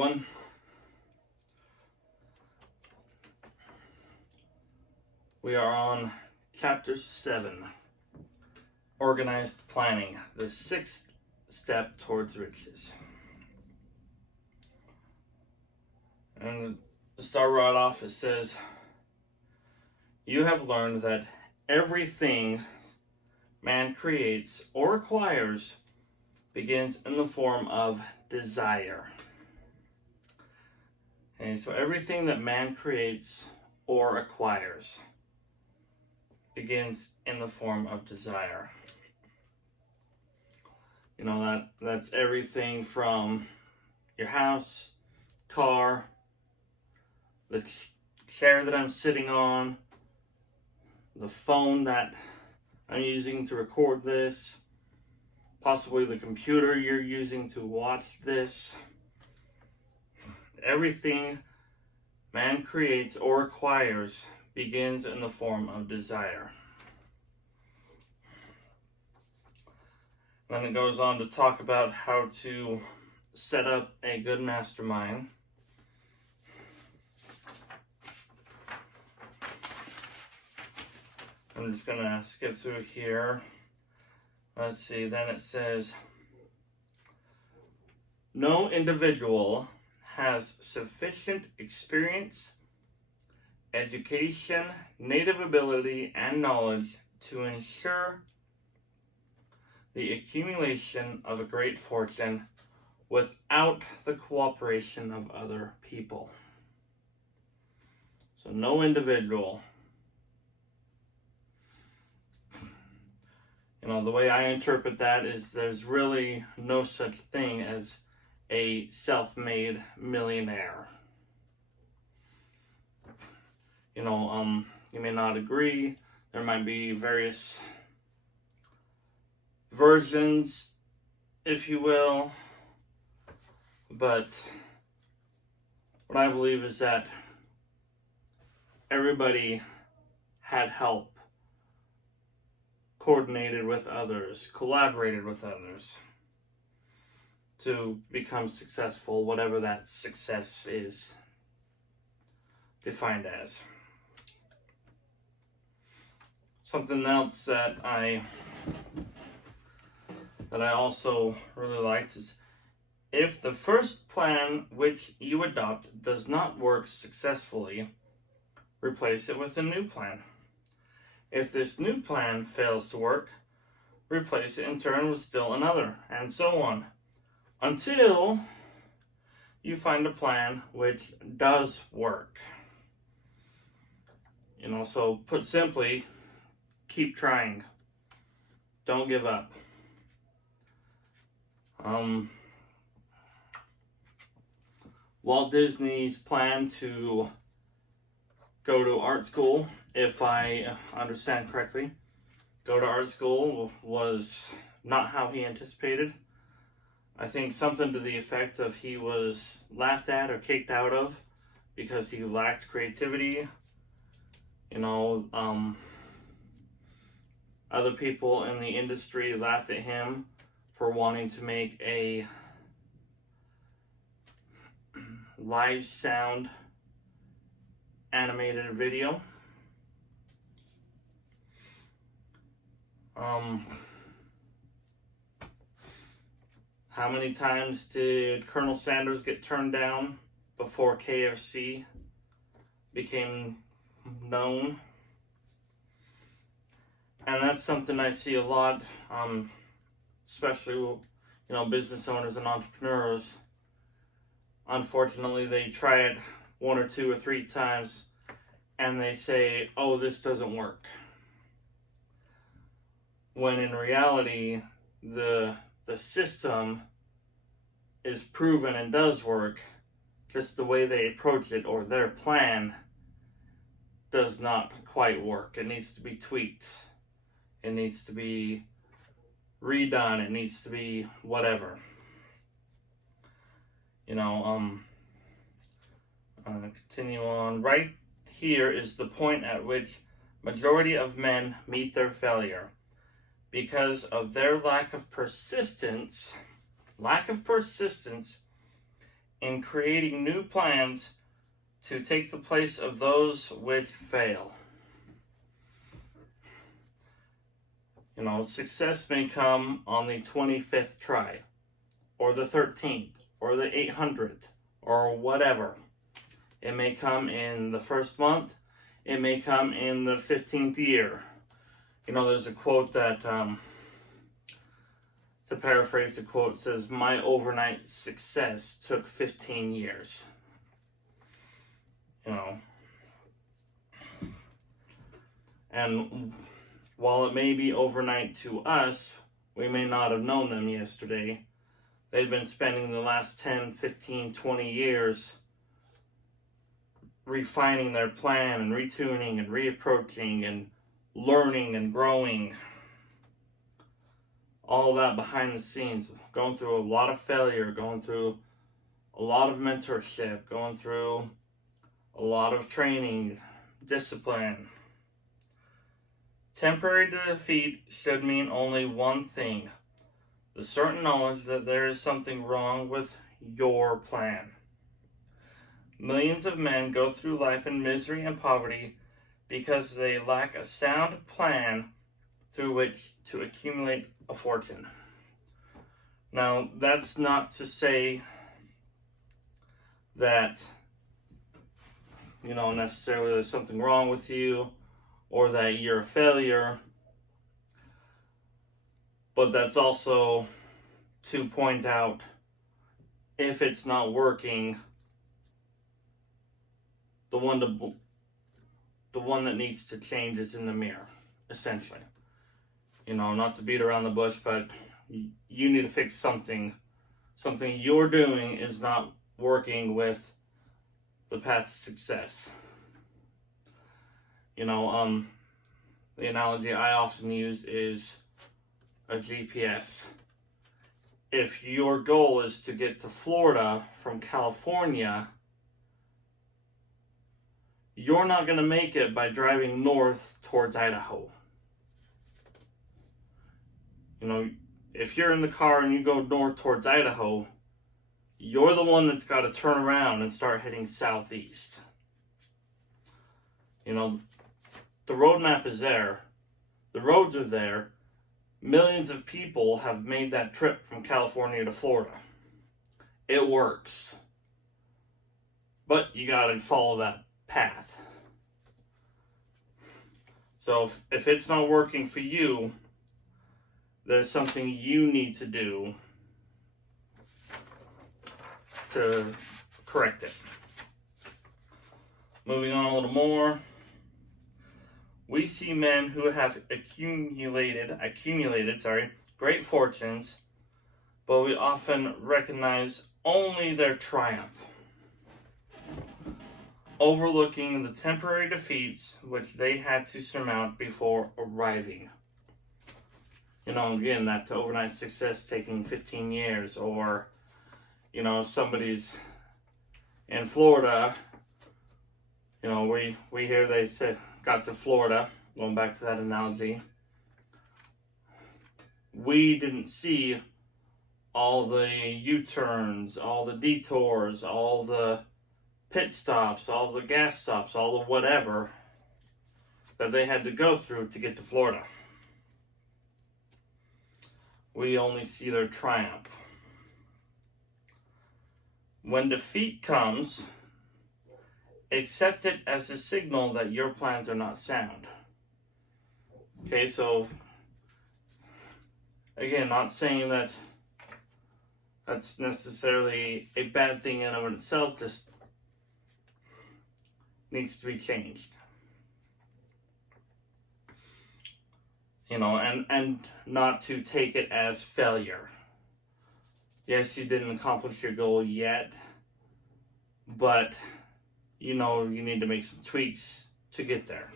everyone. We are on Chapter 7, Organized Planning, the 6th step towards riches. And to start right off, it says, you have learned that everything man creates or acquires begins in the form of desire. Okay, so everything that man creates or acquires begins in the form of desire. You know, that's everything from your house, car, the chair that I'm sitting on, the phone that I'm using to record this, possibly the computer you're using to watch this. Everything man creates or acquires begins in the form of desire. Then it goes on to talk about how to set up a good mastermind. I'm just going to skip through here. Let's see, then it says, no individual has sufficient experience, education, native ability, and knowledge to ensure the accumulation of a great fortune without the cooperation of other people. So no individual. You know, the way I interpret that is there's really no such thing as a self-made millionaire. You know, you may not agree. There might be various versions, if you will. But what I believe is that everybody had help, coordinated with others, collaborated with others to become successful, whatever that success is defined as. Something else that I also really liked is, if the first plan which you adopt does not work successfully, replace it with a new plan. If this new plan fails to work, replace it in turn with still another, and so on, until you find a plan which does work. You know, so put simply, keep trying. Don't give up. Walt Disney's plan to go to art school, if I understand correctly, go to art school was not how he anticipated. I think something to the effect of he was laughed at or kicked out of because he lacked creativity. You know, other people in the industry laughed at him for wanting to make a live sound animated video. How many times did Colonel Sanders get turned down before KFC became known? And that's something I see a lot, especially, you know, business owners and entrepreneurs. Unfortunately, they try it 1 or 2 or 3 times and they say, oh, this doesn't work. When in reality, the system is proven and does work, just the way they approach it or their plan does not quite work. It needs to be tweaked. It needs to be redone. It needs to be whatever. You know, continue on. Right here is the point at which majority of men meet their failure. Because of their lack of persistence in creating new plans to take the place of those which fail. Success may come on the 25th try, or the 13th, or the 800th, or whatever. It may come in the first month. It may come in the 15th year. There's a quote that, to paraphrase the quote, says, "My overnight success took 15 years." And while it may be overnight to us, we may not have known them yesterday. They've been spending the last 10, 15, 20 years refining their plan and retuning and reapproaching and learning and growing. All that behind the scenes, going through a lot of failure, going through a lot of mentorship, going through a lot of training, discipline. Temporary defeat should mean only one thing: the certain knowledge that there is something wrong with your plan. Millions of men go through life in misery and poverty because they lack a sound plan through which to accumulate a fortune. Now, that's not to say that, necessarily there's something wrong with you or that you're a failure, but that's also to point out, if it's not working, the one that needs to change is in the mirror, essentially. Not to beat around the bush, but you need to fix something. Something you're doing is not working with the path to success. The analogy I often use is a GPS. If your goal is to get to Florida from California, you're not going to make it by driving north towards Idaho. If you're in the car and you go north towards Idaho, you're the one that's got to turn around and start heading southeast. The roadmap is there. The roads are there. Millions of people have made that trip from California to Florida. It works. But you got to follow that path. So if it's not working for you, there's something you need to do to correct it. Moving on a little more. We see men who have accumulated great fortunes, but we often recognize only their triumph, overlooking the temporary defeats which they had to surmount before arriving. Again, that overnight success taking 15 years, or, somebody's in Florida, we hear they said, got to Florida, going back to that analogy. We didn't see all the U-turns, all the detours, all the pit stops, all the gas stops, all the whatever that they had to go through to get to Florida. We only see their triumph. When defeat comes, accept it as a signal that your plans are not sound. Okay, so again, not saying that that's necessarily a bad thing in and of itself, just needs to be changed. And not to take it as failure. Yes, you didn't accomplish your goal yet, but you need to make some tweaks to get there.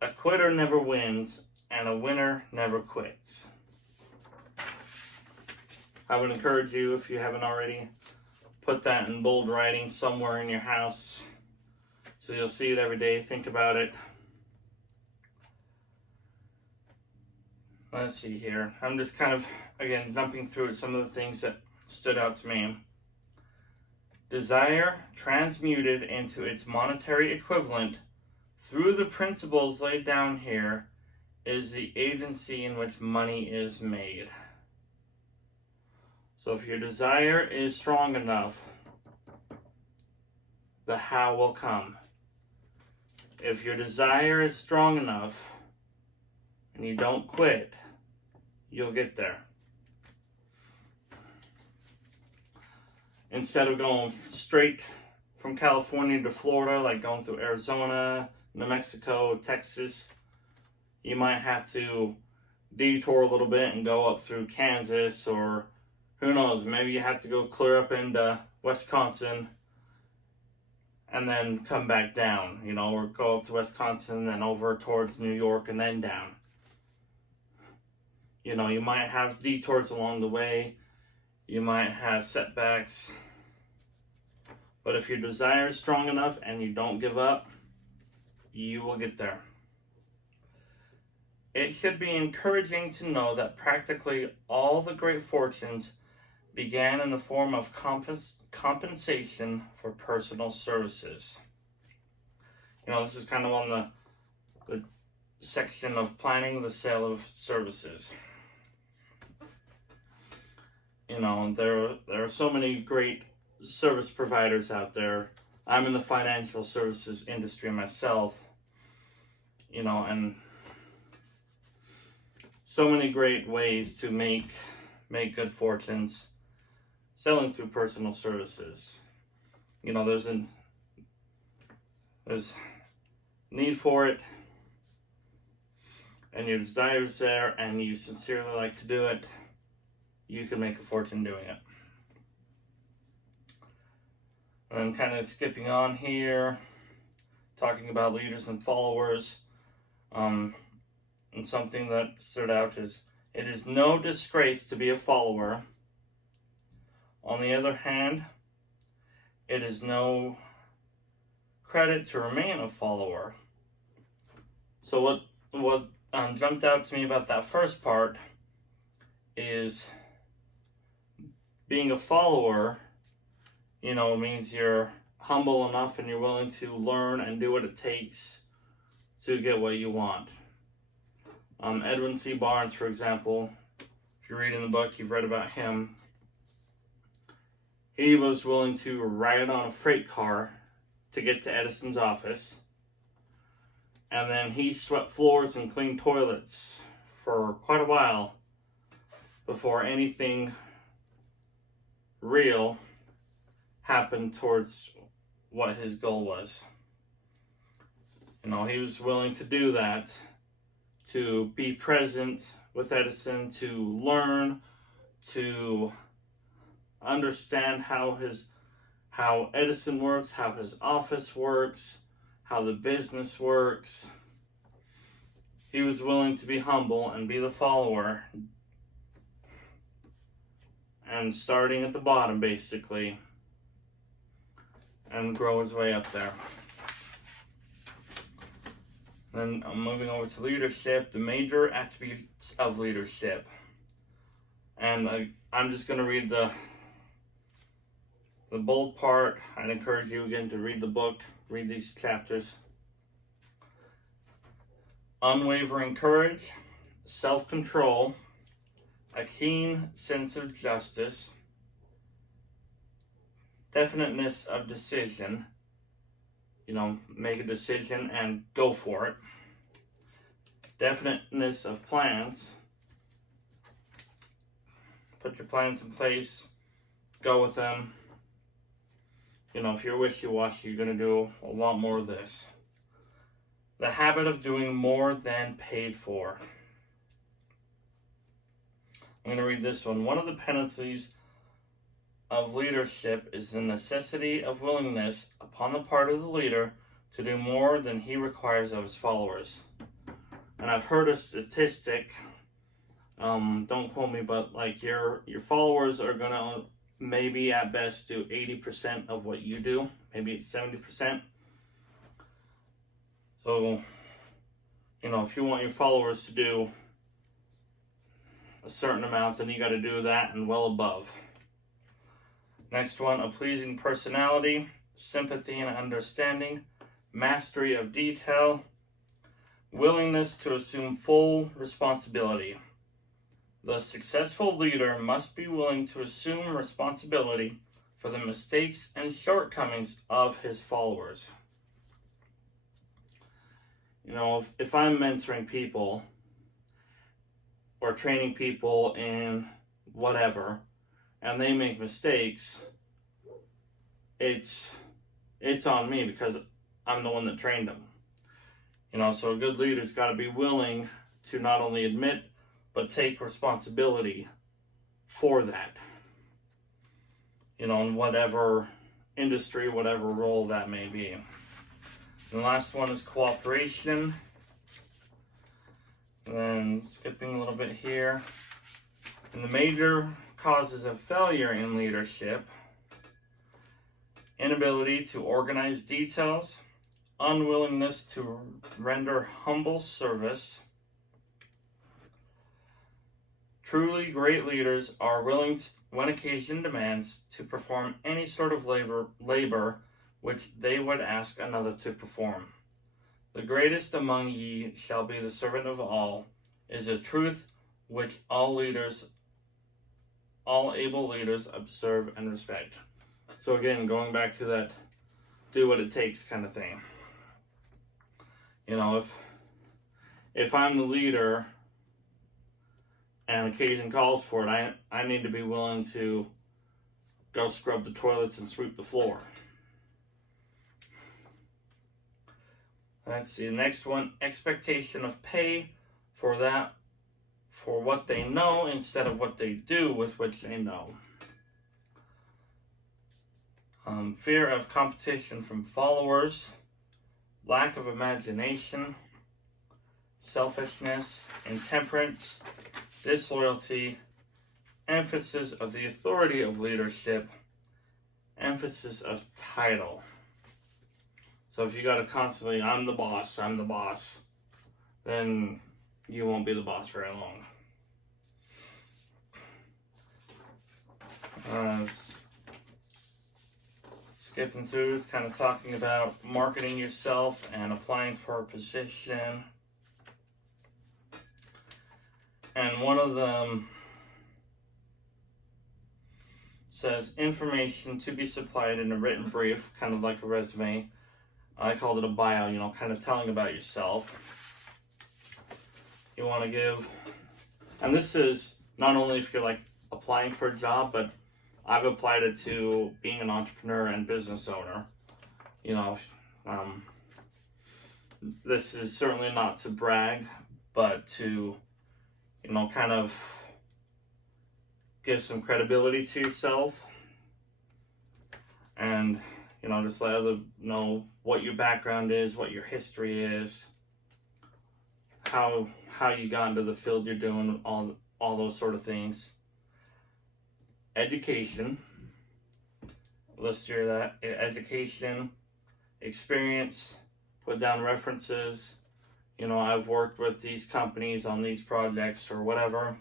A quitter never wins, and a winner never quits. I would encourage you, if you haven't already, put that in bold writing somewhere in your house so you'll see it every day. Think about it. Let's see here. I'm just kind of, again, jumping through some of the things that stood out to me. Desire transmuted into its monetary equivalent through the principles laid down here is the agency in which money is made. So if your desire is strong enough, the how will come. If your desire is strong enough and you don't quit, you'll get there. Instead of going straight from California to Florida, like going through Arizona, New Mexico, Texas, you might have to detour a little bit and go up through Kansas, or who knows, maybe you have to go clear up into Wisconsin and then come back down, or go up to Wisconsin and then over towards New York and then down. You might have detours along the way. You might have setbacks. But if your desire is strong enough and you don't give up, you will get there. It should be encouraging to know that practically all the great fortunes began in the form of compensation for personal services. This is kind of on the section of planning the sale of services. There are so many great service providers out there. I'm in the financial services industry myself, and so many great ways to make good fortunes selling through personal services. There's need for it, and your desire's there, and you sincerely like to do it, you can make a fortune doing it. And I'm kind of skipping on here, talking about leaders and followers. And something that stood out is, it is no disgrace to be a follower. On the other hand, it is no credit to remain a follower. So what jumped out to me about that first part is being a follower, means you're humble enough and you're willing to learn and do what it takes to get what you want. Edwin C. Barnes, for example, if you read in the book, you've read about him. He was willing to ride on a freight car to get to Edison's office. And then he swept floors and cleaned toilets for quite a while before anything real happened towards what his goal was. He was willing to do that, to be present with Edison, to learn, to understand how Edison works, how his office works, how the business works. He was willing to be humble and be the follower, and starting at the bottom basically, and grow his way up there. Then I'm moving over to leadership, the major attributes of leadership. And I'm just going to read the bold part. I'd encourage you again to read the book, read these chapters. Unwavering courage, self-control, a keen sense of justice, definiteness of decision, make a decision and go for it. Definiteness of plans, put your plans in place, go with them. If you're wishy-washy, you're going to do a lot more of this. The habit of doing more than paid for. I'm going to read this one. One of the penalties of leadership is the necessity of willingness upon the part of the leader to do more than he requires of his followers. And I've heard a statistic, don't quote me, but like your followers are going to maybe at best do 80% of what you do. Maybe it's 70%. So, if you want your followers to do a certain amount, then you got to do that and well above. Next one, a pleasing personality, sympathy and understanding, mastery of detail, willingness to assume full responsibility. The successful leader must be willing to assume responsibility for the mistakes and shortcomings of his followers. You know, if I'm mentoring people or training people in whatever, and they make mistakes, it's on me because I'm the one that trained them. You know, so a good leader's got to be willing to not only admit, but take responsibility for that. You know, in whatever industry, whatever role that may be. And the last one is cooperation. And then skipping a little bit here. And the major causes of failure in leadership: inability to organize details, unwillingness to render humble service. Truly great leaders are willing, when occasion demands, to perform any sort of labor which they would ask another to perform. The greatest among ye shall be the servant of all, is a truth which all able leaders observe and respect. So again, going back to that do what it takes kind of thing. You know, if I'm the leader and occasion calls for it, I need to be willing to go scrub the toilets and sweep the floor. Let's see, the next one, expectation of pay for what they know instead of what they do with which they know. Fear of competition from followers, lack of imagination, selfishness, intemperance, disloyalty, emphasis of the authority of leadership, emphasis of title. So if you got to constantly, I'm the boss, then you won't be the boss very long. Skipping through, it's kind of talking about marketing yourself and applying for a position. And one of them says information to be supplied in a written brief, kind of like a resume. I called it a bio, you know, kind of telling about yourself. You want to give, and this is not only if you're like applying for a job, but I've applied it to being an entrepreneur and business owner. You know, this is certainly not to brag, but to, you know, kind of give some credibility to yourself. And, you know, just let others know what your background is, what your history is, how you got into the field you're doing, all those sort of things. Education, list here that, education, experience, put down references. You know, I've worked with these companies on these projects or whatever.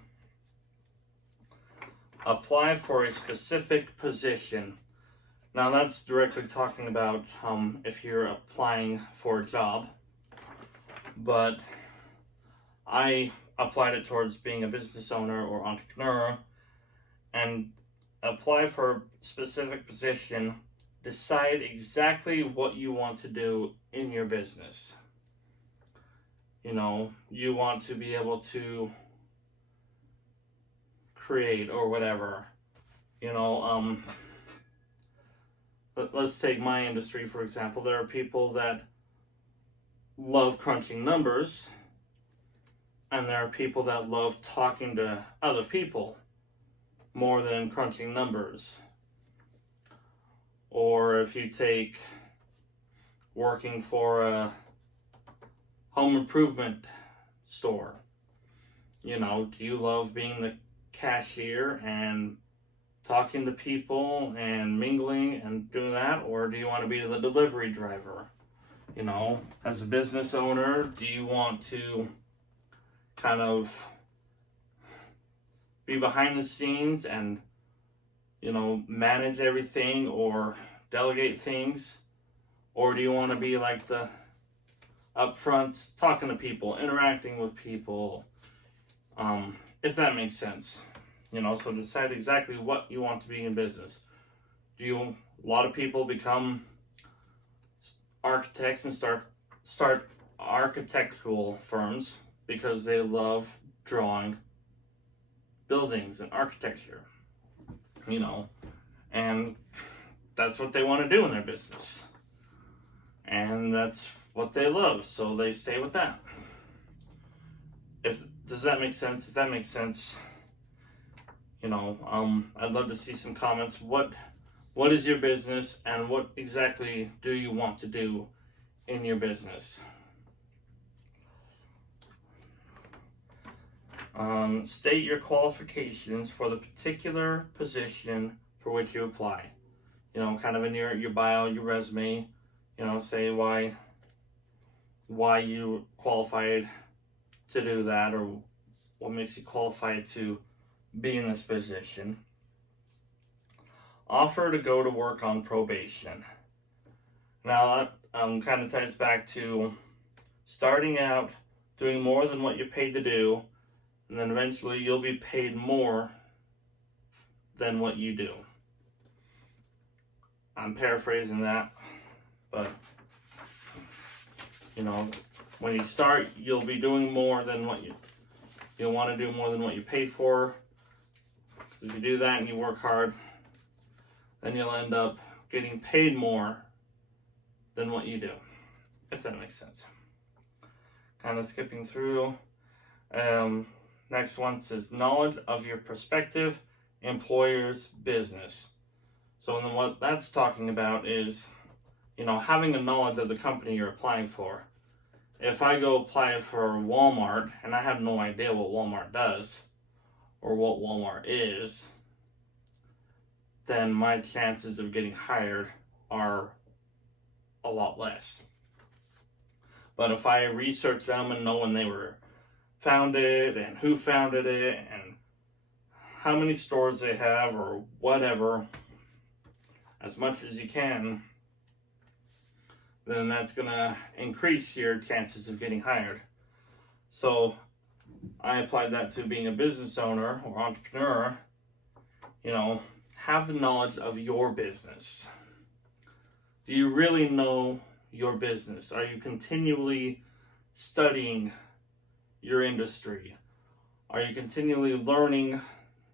Apply for a specific position. Now that's directly talking about if you're applying for a job, but I applied it towards being a business owner or entrepreneur. And apply for a specific position. Decide exactly what you want to do in your business. You know, you want to be able to create or whatever. You know, let's take my industry, for example. There are people that love crunching numbers, and there are people that love talking to other people more than crunching numbers. Or if you take working for a home improvement store, you know, do you love being the cashier and talking to people and mingling and doing that? Or do you want to be the delivery driver? You know, as a business owner, do you want to kind of be behind the scenes and, manage everything or delegate things? Or do you want to be like the upfront, talking to people, interacting with people, if that makes sense? So decide exactly what you want to be in business. A lot of people become architects and start architectural firms because they love drawing buildings and architecture, and that's what they want to do in their business. And that's what they love, so they stay with that. Does that make sense? If that makes sense, I'd love to see some comments. What is your business, and what exactly do you want to do in your business? State your qualifications for the particular position for which you apply. Kind of in your bio, your resume, say why you qualified to do that, or what makes you qualified to be in this position. Offer to go to work on probation. Now that kind of ties back to starting out, doing more than what you're paid to do, and then eventually you'll be paid more than what you do. I'm paraphrasing that, but when you start, you'll be doing more than you'll want to do more than what you paid for. Because if you do that and you work hard, then you'll end up getting paid more than what you do, if that makes sense. Kind of skipping through. Next one says knowledge of your prospective employer's business. So then what that's talking about is, having a knowledge of the company you're applying for. If I go apply for Walmart and I have no idea what Walmart does or what Walmart is, then my chances of getting hired are a lot less. But if I research them and know when they were founded and who founded it and how many stores they have or whatever, as much as you can, then that's going to increase your chances of getting hired. So I applied that to being a business owner or entrepreneur. Have the knowledge of your business. Do you really know your business? Are you continually studying your industry? Are you continually learning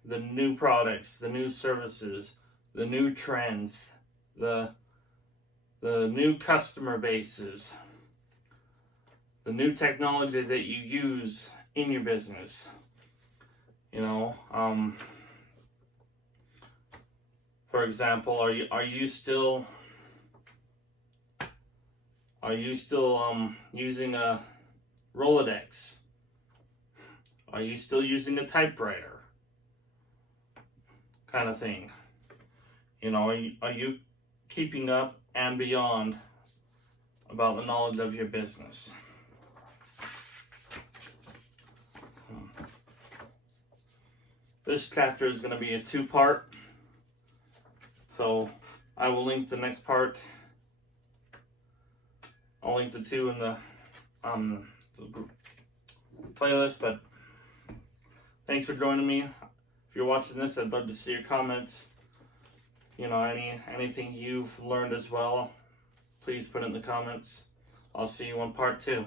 the new products, the new services, the new trends, the new customer bases, the new technology that you use in your business? For example, are you still using a Rolodex? Are you still using a typewriter? Kind of thing. Are you keeping up and beyond about the knowledge of your business? This chapter is going to be a 2-part. So I will link the next part. I'll link the 2 in the playlist, but thanks for joining me. If you're watching this, I'd love to see your comments. Anything you've learned as well, please put it in the comments. I'll see you on part 2.